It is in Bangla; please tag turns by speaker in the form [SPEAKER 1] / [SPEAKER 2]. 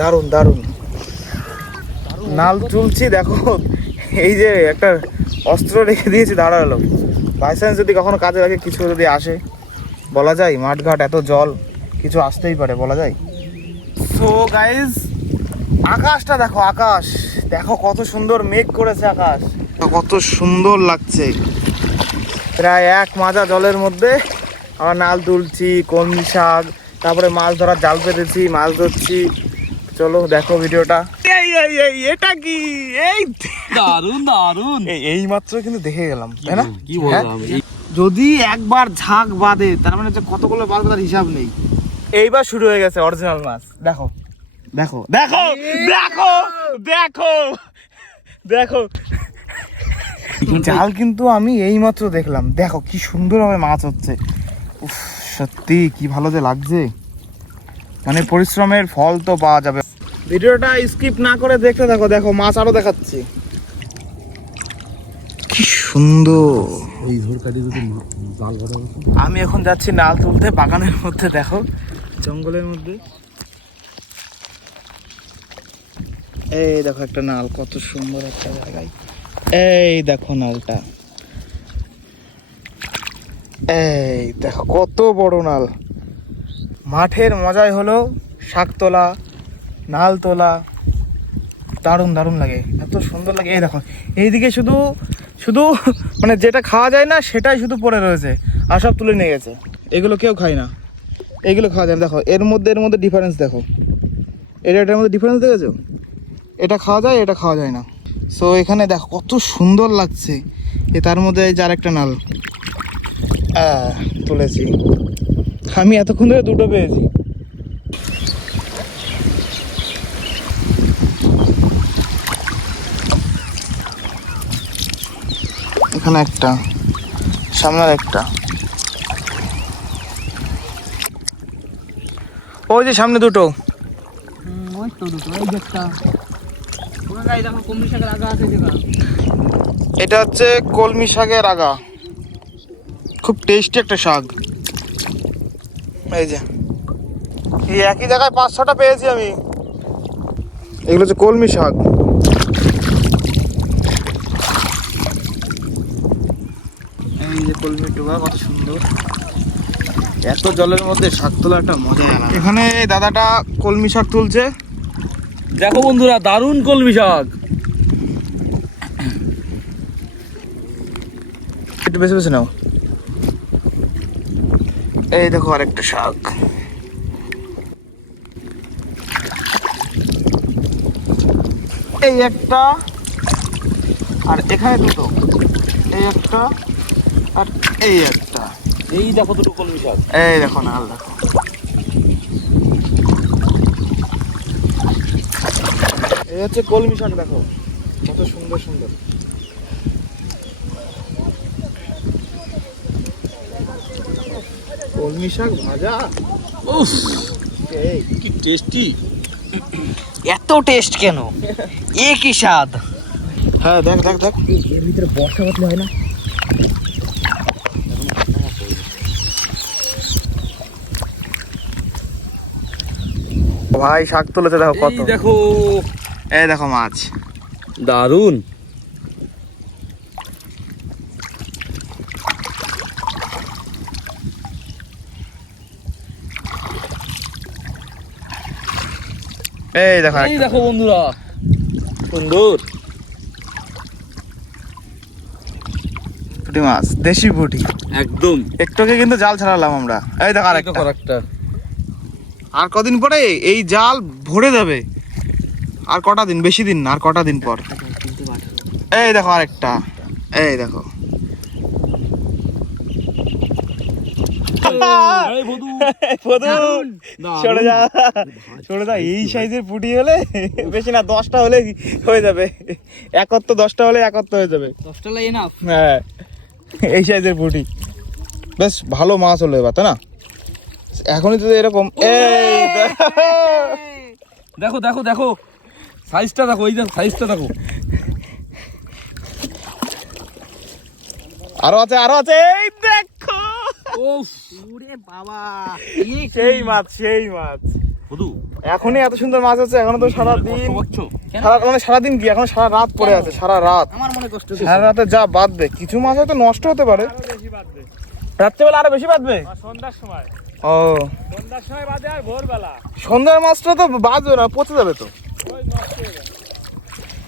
[SPEAKER 1] দারুণ দারুণ। নাল তুলছি দেখো। এই যে একটা অস্ত্র রেখে দিয়েছি, দাঁড়াল। বাই চান্স যদি কখনো কাজে লাগে, কিছু যদি আসে, বলা যায়, মাঠঘাট, এত জল, কিছু আসতেই পারে, বলা যায়। সো গাইজ আকাশটা দেখো, আকাশ। দেখো কত সুন্দর মেঘ করেছে আকাশ। কত সুন্দর লাগছে। প্রায় এক মাজা জলের মধ্যে আমরা নাল তুলছি, কলমি শাক, তারপরে মাছ ধরার জাল পেতেছি, মাছ ধরছি। চলো দেখো ভিডিওটা। এই এই এই এটা কি? এই।
[SPEAKER 2] দারুণ দারুণ
[SPEAKER 1] এই- এই মাত্র কিন্তু দেখে গেলাম তাই না?
[SPEAKER 2] কি
[SPEAKER 1] হ্যাঁ?
[SPEAKER 2] বললাম
[SPEAKER 1] যদি একবার ঝাঁক বাঁধে তার মানে হচ্ছে কতগুলো বাঁধবে তার হিসাব নেই। এইবার শুরু হয়ে গেছে অরিজিনাল মাছ। দেখো। দেখো দেখো দেখো দেখো দেখো। জাল কিন্তু আমি এইমাত্র দেখলাম। দেখো কি সুন্দরভাবে মাছ হচ্ছে। উফ, সত্যি কি ভালো যে লাগছে। মানে পরিশ্রমের ফল তো পাওয়া যাবে। ভিডিওটা স্কিপ না করে দেখতে থাকো দেখো মাছ আরও দেখাচ্ছি। কি সুন্দর।
[SPEAKER 2] ওই ঝোড় কাটি যদি জাল ভরা
[SPEAKER 1] আমি এখন যাচ্ছি নাল তুলতে বাগানের মধ্যে দেখো জঙ্গলের মধ্যে। এই দেখো একটা নাল কত সুন্দর একটা জায়গায়। এই দেখো নালটা। এই দেখো কত বড় নাল। মাঠের মজাই হলো শাক তোলা নাল তোলা, দারুণ দারুণ লাগে, এত সুন্দর লাগে। এই দেখো, এইদিকে শুধু শুধু মানে যেটা খাওয়া যায় না, সেটাই শুধু পড়ে রয়েছে, আর সব তুলে নিয়ে গেছে। এগুলো কেউ খায় না। এগুলো খাওয়া যায় না। দেখো, এর মধ্যে এর মধ্যে ডিফারেন্স দেখো। এটা, এটার মধ্যে ডিফারেন্স দেখেছ? এটা খাওয়া যায়, এটা খাওয়া যায় না। সো এখানে দেখো, কত সুন্দর লাগছে। এ, তার মধ্যে এই যে আরেকটা নাল। তুলেছি। আমি এতক্ষণ ধরে দুটো পেয়েছি। এখানে একটা সামনে একটা। ওই যে সামনে দুটো। এটা হচ্ছে কলমি শাকের আগা। খুব টেস্টি একটা শাক। এই যে। এই একই জায়গায় পাঁচ ছটা পেয়েছি আমি। এগুলো হচ্ছে কলমি শাক। এই যে কলমি ডোবা কত সুন্দর। এত জলের মধ্যে শাক তোলা একটা মজা এখানে এই দাদাটা কলমি শাক তুলছে।
[SPEAKER 2] দেখো বন্ধুরা দারুণ কলমি শাক।
[SPEAKER 1] একটু বেশি বেশি নাও। এই দেখো আরেকটা শাক। এই একটা আর এখানে দুটো। এই একটা এই একটা।
[SPEAKER 2] এই দেখো দুটো কলমি শাক।
[SPEAKER 1] এই দেখো নাল দেখো। এই হচ্ছে কলমি শাক দেখো। কত সুন্দর সুন্দর। কলমি শাক ভাজা?
[SPEAKER 2] উফ
[SPEAKER 1] এই।
[SPEAKER 2] কি টেস্টি
[SPEAKER 3] এত টেস্ট কেন? এ কি স্বাদ?
[SPEAKER 1] হ্যাঁ দেখ দেখ দেখ।
[SPEAKER 3] এর ভিতরে বর্ষা বাতলে হয় না?
[SPEAKER 1] ভাই শাক তুলেছে দেখো কত।
[SPEAKER 2] দেখো।
[SPEAKER 1] এই দেখো মাছ।
[SPEAKER 2] দারুণ
[SPEAKER 1] এই দেখো
[SPEAKER 2] এই দেখো বন্ধুরা। সুন্দর।
[SPEAKER 1] পুঁটি মাছ দেশি পুঁটি।
[SPEAKER 2] একদম।
[SPEAKER 1] একটু আগে কিন্তু জাল ছাড়ালাম আমরা। এই দেখো আরেকটা।
[SPEAKER 2] একটা
[SPEAKER 1] আর কদিন পরে এই জাল ভরে যাবে। আর কটা দিন? বেশি দিন না আর কটা দিন পর? এই দেখো আরেকটা। এই দেখো।
[SPEAKER 2] এই
[SPEAKER 1] সরে যা সরে যা। এই সাইজের পুটি হলে বেশি না দশটা হলে হয়ে যাবে। একত্র দশটা হলে একত্র হয়ে যাবে।
[SPEAKER 2] দশটা
[SPEAKER 1] হ্যাঁ এই সাইজের পুটি। বেশ ভালো মাছ হলো এবার তাই না? এখনই তো এরকম। এই দেখো।
[SPEAKER 2] দেখো দেখো সাইজটা দেখো এই দেখো সাইজটা দেখো।
[SPEAKER 1] আরও আছে আরও আছে এই দেখো।
[SPEAKER 2] ও
[SPEAKER 3] ওরে বাবা।
[SPEAKER 1] সেই মাছ সেই মাছ।
[SPEAKER 4] শুধু
[SPEAKER 1] এখনই এত সুন্দর মাছ আছে এখনও তো সারা দিন সারা মানে সারাদিন কি? এখন সারা রাত পড়ে আছে সারা রাত।
[SPEAKER 2] আমার মনে কষ্ট
[SPEAKER 1] সারা রাতে যা বাঁধবে কিছু মাছ হয়তো নষ্ট হতে পারে। রাত্রেবেলা আরও বেশি বাঁধবে?
[SPEAKER 4] সন্ধ্যার সময়।
[SPEAKER 1] ও।
[SPEAKER 4] সন্ধ্যার
[SPEAKER 1] মাছটা তো বাজবে না পচে যাবে তো।